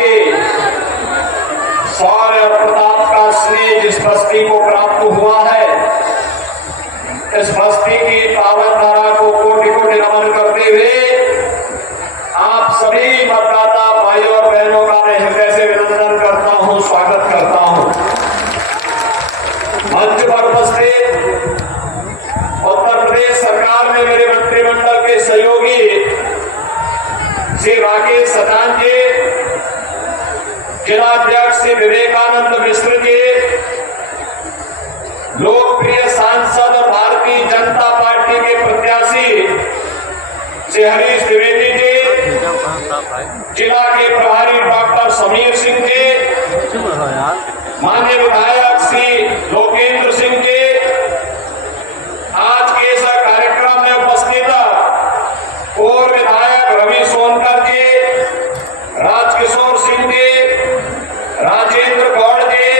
के शौर्य और प्रताप का स्नेह जिस बस्ती को प्राप्त हुआ है, इस बस्ती की पावन धारा को कोटि कोटि नमन करते हुए आप सभी मतदाता भाइयों और बहनों का मैं हृदय से अभिनंदन करता हूं, स्वागत करता हूं। मंच पर उपस्थित उत्तर प्रदेश सरकार में मेरे मंत्रिमंडल के सहयोगी श्री राकेश सदान जी, जिलाध्यक्ष श्री विवेकानंद मिश्र जी, लोकप्रिय सांसद और भारतीय जनता पार्टी के प्रत्याशी श्री हरीश द्विवेदी जी, जिला के प्रभारी डॉक्टर समीर सिंह जी, माननीय विधायक श्री लोकेंद्र सिंह जी, आज के इस कार्यक्रम में उपस्थित पूर्व विधायक रवि सोनकर जी, राजकिशोर सिंह जी, राजेंद्र गौड़ जी,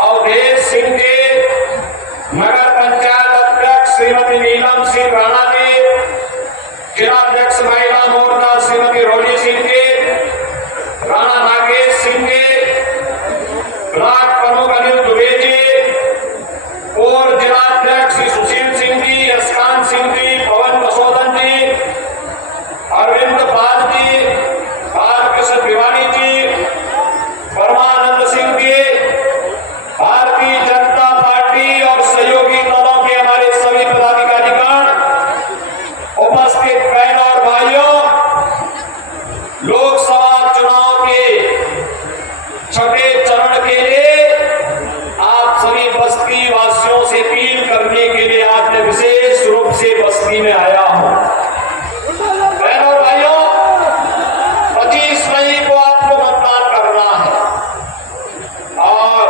अवधेश सिंह जी, नगर पंचायत अध्यक्ष श्रीमती नीलम सिंह राणा जी, जिलाध्यक्ष महिला मोर्चा श्रीमती रोली सिंह जी, राणा नागेश सिंह जी, ब्लॉक प्रमुख अनिल दुबे जी, और जिलाध्यक्ष श्री सुशील सिंह जी, यशकांत सिंह जी, पवन बसोदन जी, अरविंद पाल जी, बालकृष्ण तिवारी जी, परमानंद सिंह जी, भारतीय जनता पार्टी और सहयोगी दलों के हमारे सभी पदाधिकारीगण, उपस्थित बहनों और भाइयों, लोकसभा चुनाव के छठे चरण के लिए आप सभी बस्ती वासियों से अपील करने के लिए आज मैं विशेष रूप से बस्ती में आया हूं। बहनों और भाइयों, 25 मई को आपको मतदान करना है और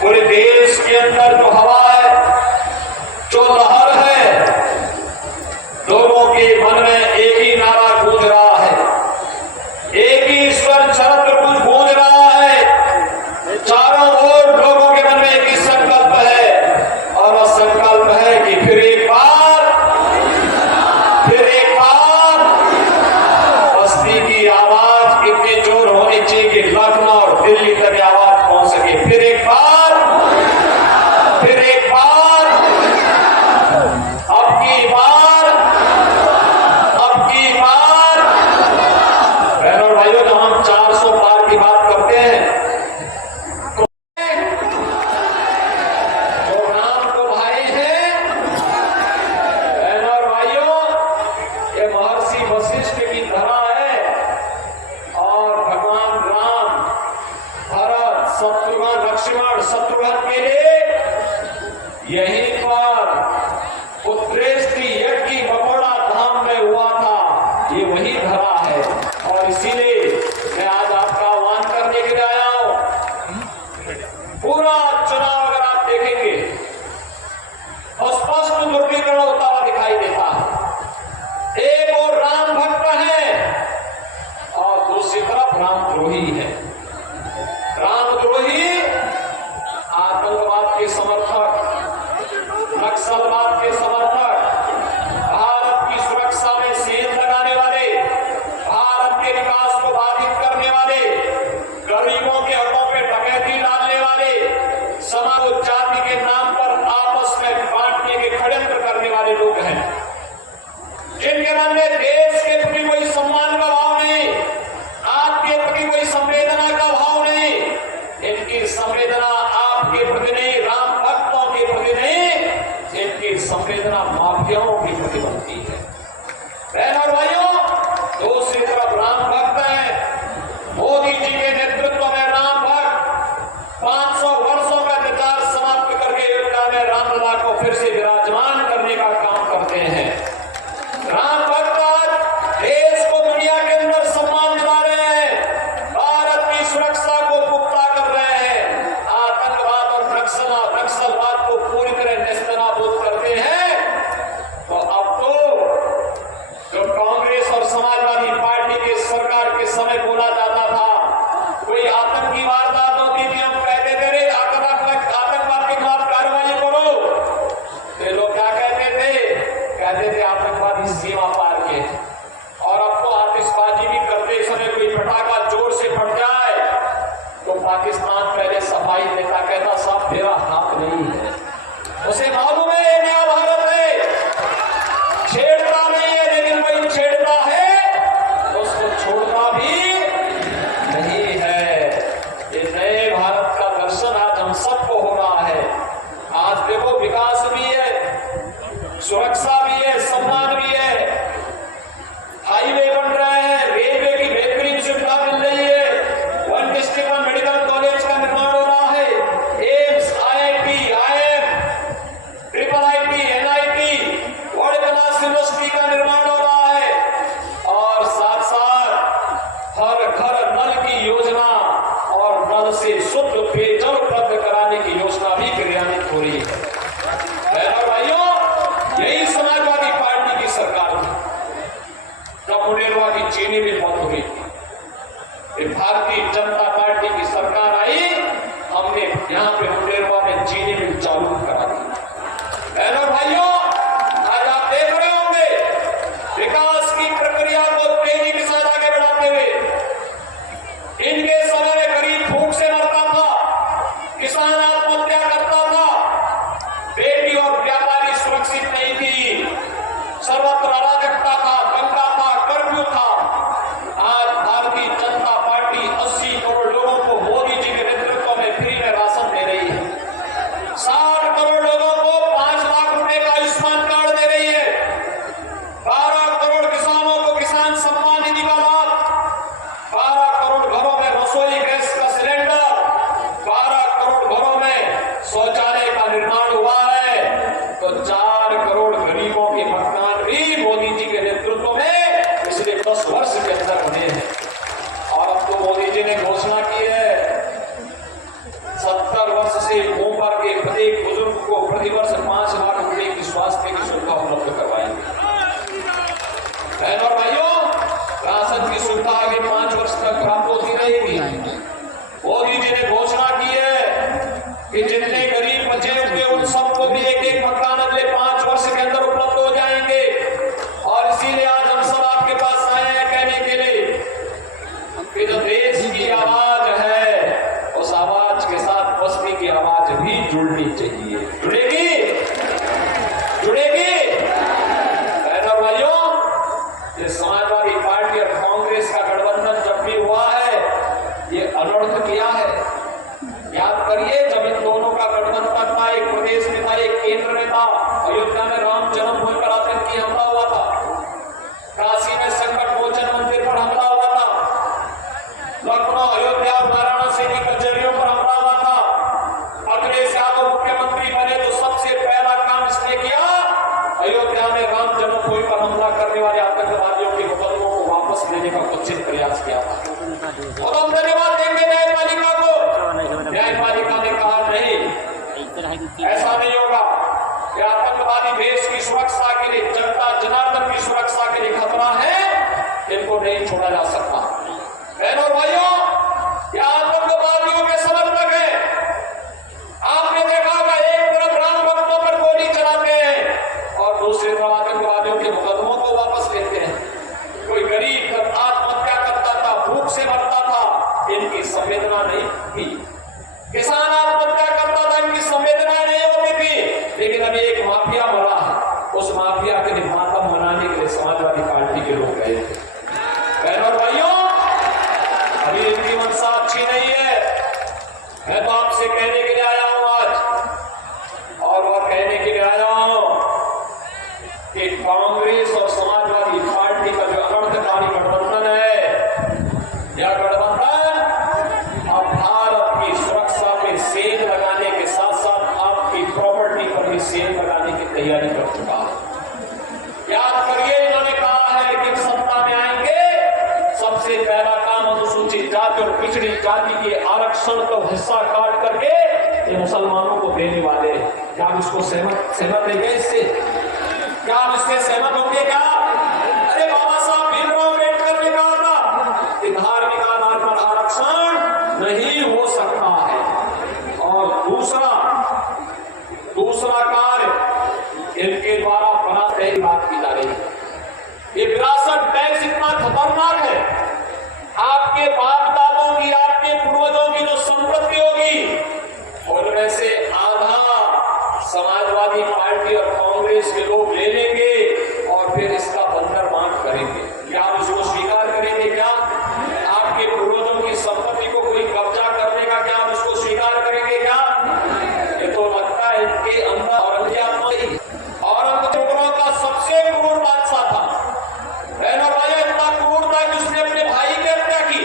पूरे देश के अंदर जो हवा है, जो लहर है, लोगों के मन में एक ही नारा गूंज रहा है, एक ही स्वर शब्द कुछ गूंज रहा है, चारों ओर लोगों के मन में एक ही संकल्प है और वह संकल्प है कि फिर एक बार बस्ती की आवाज इतनी जोर होनी चाहिए कि लखनऊ और दिल्ली तक आवाज पहुंच सके। फिर एक बार अब की बार बहनों और भाइयों, जब हम 400 पार की बात करते हैं तो राम तो भाई है। बहनों और भाइयों, ये महर्षि वशिष्ठ की धरा है और भगवान राम, भरत, शत्रुघ्न, लक्ष्मण, शत्रुघ्न के लिए यहीं पर उत्कृष्ट यज्ञ बकोड़ा धाम में हुआ था, ये वही धरा है और इसीलिए मैं आज आपका आह्वान करने के लिए आया हूं। पूरा चुनाव अगर आप देखेंगे तो स्पष्ट ध्रुवीकरण होता हुआ दिखाई देता है। एक और राम भक्त है और दूसरी तरफ रामद्रोही है। रामद्रोही आतंकवाद के समर्थक, नक्सलवाद के समर्थक, भारत की सुरक्षा में सेंध लगाने वाले, भारत के विकास को बाधित करने वाले, गरीबों के हकों पे डकैती डालने वाले, समाज और जाति के नाम पर आपस में बांटने के षड्यंत्र करने वाले लोग हैं, जिनके मन में देश के प्रति कोई सम्मान का भाव नहीं, आपके प्रति कोई संवेदना का भाव नहीं। इनकी संवेदना आपके प्रति नहीं, राम भक्तों के प्रति नहीं, इनकी संवेदना माफियाओं के प्रति बनती है। बहनों और भाइयों, दूसरी तरफ राम भक्त है, मोदी जी के नेतृत्व में राम भक्त 500 वर्षों का इंतजार समाप्त करके अयोध्या में रामलला को फिर से विराजमान करने का काम करते हैं। राम भक्त आज देश को दुनिया के अंदर सम्मान दिला रहे हैं, भारत की सुरक्षा को पुख्ता कर रहे हैं, आतंकवाद और नक्सलवाद को पूरी तरह नेस्तनाबूद करते हैं। तो अब तो जो कांग्रेस और समाजवादी पार्टी के सरकार के समय बोला जाता था, कोई आतंकी वारदात होती थी, हम कहते थे रे आतंकवाद के खिलाफ कार्रवाई करो, तो लोग क्या कहते थे आतंकवादी सीमा पार के। और अब तो आतिशबाजी भी करते समय कोई पटाखा हर घर नल की योजना और नल से शुद्ध पेयजल उपलब्ध कराने की योजना भी क्रियान्वित हो रही है। और भाइयों, यही समाजवादी पार्टी की सरकार थी जब मुंडेरवा की चीनी मिल बंद हुई थी। भारतीय जनता पार्टी की सरकार आई, हमने यहाँ पे मुंडेरवा में चीनी मिल चालू करा दी। और भाइयों, आज आप देख रहे होंगे विकास की प्रक्रिया को तेजी के साथ आगे बढ़ाते हुए इनके समय में गरीब भूख से मरता था, किसान आत्महत्या करता था, बेटी और व्यापारी सुरक्षित नहीं थी, सर्वत्र अराजकता था, दंगा था, कर्फ्यू था। आज भारतीय जनता पार्टी 80 करोड़ लोगों को मोदी जी के नेतृत्व में फ्री में राशन दे रही है। 60 करोड़ लोगों को 5 लाख रुपए का आयुष्मान कार्ड दे रही है। 12 करोड़ किसानों को किसान सम्मान निधि का लाभ, 12 करोड़ घरों में रसोई गैस का सिलेंडर, 12 करोड़ घरों में शौचालय का निर्माण हुआ है, तो 4 करोड़ गरीबों के मकान भी मोदी जी के नेतृत्व में पिछले 10 वर्ष के अंदर बने हैं। और अब तो मोदी जी ने घोषणा की है 70 वर्ष से ऊपर के प्रत्येक बुजुर्ग को प्रतिवर्ष 5 लाख रुपए की स्वास्थ्य की सुविधा उपलब्ध करवाएंगे। और भाइयों, राशन की सुविधा आगे 5 वर्ष तक प्राप्त होती रहेगी। मोदी जी ने घोषणा की है कि जितने गरीब बचे होंगे उन सबको भी एक मकान अगले 5 वर्ष के अंदर उपलब्ध हो जाएंगे। और इसीलिए आज हम सब आपके पास आए हैं कहने के लिए कि जो देश की आवाज है उस आवाज के साथ बस्ती की आवाज भी जुड़नी चाहिए। जुड़ेगी, जुड़ेगी। और भाइयों, ये समाजवादी पार्टी और कांग्रेस का गठबंधन जब भी हुआ है, ये अनर्थ किया है। याद करिए, जब इन दोनों का गठबंधन था, एक प्रदेश में था, एक केंद्र में था, अयोध्या में राम जन्मभूमि पर आतंकी हमला हुआ था, काशी में संकट मोचन मंदिर पर हमला हुआ था, लखनऊ, अयोध्या और वाराणसी की कचहरियों पर हमला हुआ था। अखिलेश यादव मुख्यमंत्री बने तो सबसे पहला काम इसने किया, अयोध्या में राम जन्मभूमि पर हमला करने वाले आतंकवादियों के मुकदमों को वापस लेने का कुत्सित प्रयास किया था। बहुत धन्यवाद देंगे न्यायपालिका को। न्यायपालिका ने कहा नहीं, ऐसा नहीं होगा। कि आतंकवादी देश की सुरक्षा के लिए, जनता जनार्दन की सुरक्षा के लिए खतरा है, इनको नहीं छोड़ा जा सकता। बहनों और भाइयों, ये आतंकवादियों के समर्थक है। आपने देखा होगा, एक तरफ राम भक्तों पर गोली चलाते हैं और दूसरी तरफ आतंकवादियों के मुकदमों को वापस लेते हैं। कोई गरीब आत्महत्या करता था, भूख से मरता था, इनकी संवेदना नहीं थी। किसान आत्महत्या करता था, इनकी संवेदना नहीं होती थी। लेकिन अभी एक माफिया मरा है, उस माफिया के लिए मातम मनाने के लिए समाजवादी पार्टी के लोग गए थे। बहनों और भाइयों, अभी इनकी मंशा अच्छी नहीं है। मैं तो आपसे कहने के लिए आया हूं आज, और वह कहने के लिए आया हूं कि कांग्रेस और समाजवादी पार्टी का जो अनर्थकारी गठबंधन है, यह गठबंधन अब भारत की सुरक्षा में सेल लगाने के साथ साथ आपकी प्रॉपर्टी पर भी सेल लगाने की तैयारी कर चुका है। याद करिए, इन्होंने कहा है कि सत्ता में आएंगे, सबसे पहला काम अनुसूचित जाति और पिछड़ी जाति के आरक्षण को हिस्सा काट करके ये मुसलमानों को देने वाले। क्या आप इसको सहमत है क्या? इससे क्या आप इससे सहमत होंगे क्या? अरे बाबा साहब भीमराव अम्बेडकर ने कहा था कि धार्मिक आधार पर आरक्षण नहीं हो सकता है। और दूसरा कार्य इनके द्वारा बना पहली बात की जा रही है, ये विरासत टैक्स इतना खतरनाक है। आपके बाप दादों की, आपके पूर्वजों की जो संपत्ति होगी, उनमें से आधा समाजवादी पार्टी और कांग्रेस के लोग ले लेंगे और फिर इसका बंदरबांट करेंगे। क्या आप इसको स्वीकार करेंगे? क्या आपके पूर्वजों की संपत्ति को कोई कब्जा करने का, क्या आप इसको स्वीकार करेंगे? क्या ये तो लगता है इनके अंदर औरंगजेब का सबसे क्रूर बादशाह था। बहनों भाइयों, इतना क्रूर था कि उसने अपने भाई की हत्या की।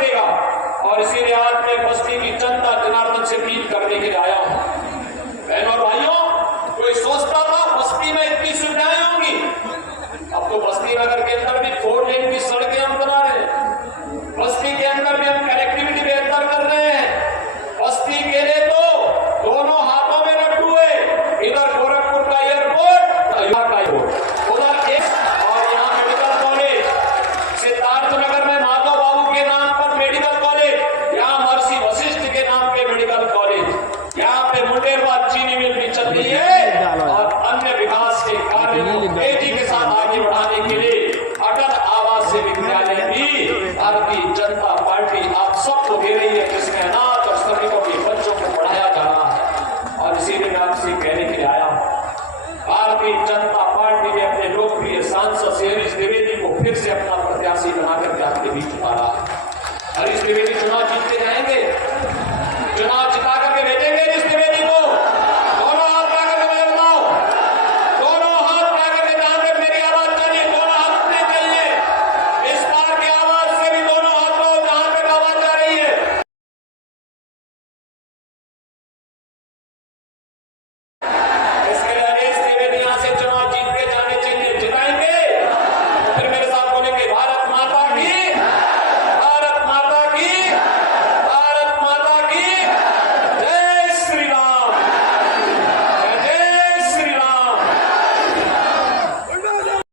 देगा। और इसीलिए आज मैं बस्ती की जनता जनार्दन से अपील करने के लिए आया हूं। बहनों और भाइयों, कोई सोचता था बस्ती में इतनी सुविधाएं होंगी, अब तो बस्ती नगर के अंदर भी 4 लेन की सड़कें हम बना रहे हैं, बस्ती के अंदर भी हम कनेक्टिविटी बेहतर कर रहे हैं। बस्ती के लिए तो दोनों हाथों में लड्डू है, इधर गोरखपुर का एयरपोर्ट, उधर और यहाँ मेडिकल कॉलेज, सिद्धार्थनगर में माधव बाबू के नाम पर मेडिकल कॉलेज, यहाँ महर्षि वशिष्ठ के नाम पे मेडिकल कॉलेज, यहाँ पे मुंडेरवा चीनी मिल भी चल रही है और अन्य विकास के कार्य को तेजी के साथ आगे बढ़ाने के लिए अटल आवासीय विद्यालय भी भारतीय जनता पार्टी आप सबको दे रही है, जिसमें अनाथ और श्रमिकों के बच्चों को पढ़ाया जा रहा है। और इसीलिए मैं आपसे कहने के लिए आया हूं, भारतीय जनता पार्टी ने अपने लोकप्रिय सांसद हरीश द्विवेदी को फिर से अपना प्रत्याशी बनाकर के आपके बीच उतारा है। हरीश द्विवेदी